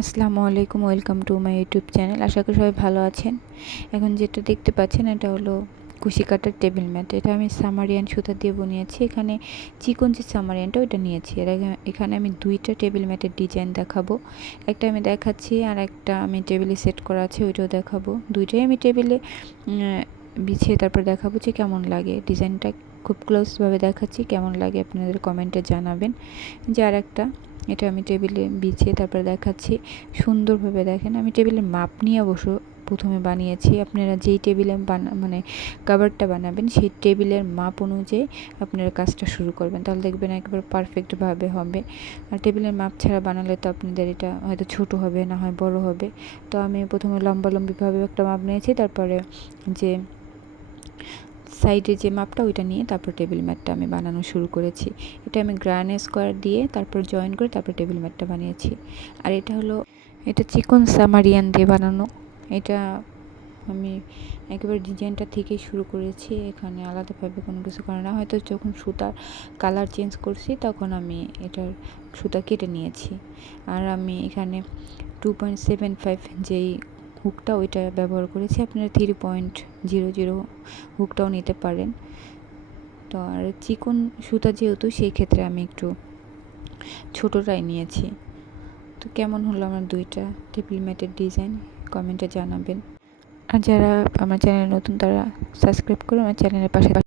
আসসালামু আলাইকুম, welcome to my YouTube channel. আশা করি সবাই ভালো আছেন। এখন যেটা দেখতে পাচ্ছেন এটা হলো কুশি কাটার টেবিল ম্যাট। এটা আমি সামারিয়ান সুতা দিয়ে বানিয়েছি। এখানে চিকন যে সামারিয়ানটা ওইটা নিয়েছি। এখানে আমি দুইটা টেবিল ম্যাটের ডিজাইন দেখাবো। একটা আমি দেখাচ্ছি আর একটা আমি টেবিলে সেট করা আছে ওইটাও দেখাবো। দুইটাই আমি টেবিলে বিছিয়ে তারপর দেখাবো যে কেমন লাগে। ডিজাইনটা খুব ক্লোজভাবে দেখাচ্ছি, কেমন লাগে আপনাদের কমেন্টে জানাবেন। যে আর একটা এটা আমি টেবিলে বিছিয়ে তারপরে দেখাচ্ছি। সুন্দরভাবে দেখেন, আমি টেবিলের মাপ নিয়ে অবশ্য প্রথমে বানিয়েছি। আপনারা যেই টেবিলে মানে কাভারটা বানাবেন সেই টেবিলের মাপ অনুযায়ী আপনারা কাজটা শুরু করবেন, তাহলে দেখবেন একেবারে পারফেক্টভাবে হবে। আর টেবিলের মাপ ছাড়া বানালে তো আপনাদের এটা হয়তো ছোট হবে, না হয় বড় হবে। তো আমি প্রথমে লম্বালম্বিভাবে একটা মাপ নিয়েছি, তারপরে যে সাইডে যে মাপটা ওইটা নিয়ে তারপর টেবিল ম্যাটটা আমি বানানো শুরু করেছি। এটা আমি গ্রান স্কোয়ার দিয়ে তারপর জয়েন করে তারপর টেবিল ম্যাটটা বানিয়েছি। আর এটা চিকন সামারিয়ান দিয়ে বানানো। এটা আমি একেবারে ডিজাইনটা থেকেই শুরু করেছি, এখানে আলাদাভাবে কোনো কিছু করে না। হয়তো যখন সুতার কালার চেঞ্জ করছি তখন আমি এটার সুতা কেটে নিয়েছি। আর আমি এখানে 2.75 যেই হুকটা ওইটা ব্যবহার করেছি। আপনারা 3.00 হুকটাও নিতে পারেন। তো আর চিকন সুতা যেহেতু, সেই ক্ষেত্রে আমি একটু ছোটোটাই নিয়েছি। তো কেমন হলো আমার দুইটা টেবিল ম্যাটের ডিজাইন কমেন্টে জানাবেন। আর যারা আমার চ্যানেলে নতুন তারা সাবস্ক্রাইব করে আমার চ্যানেলের পাশে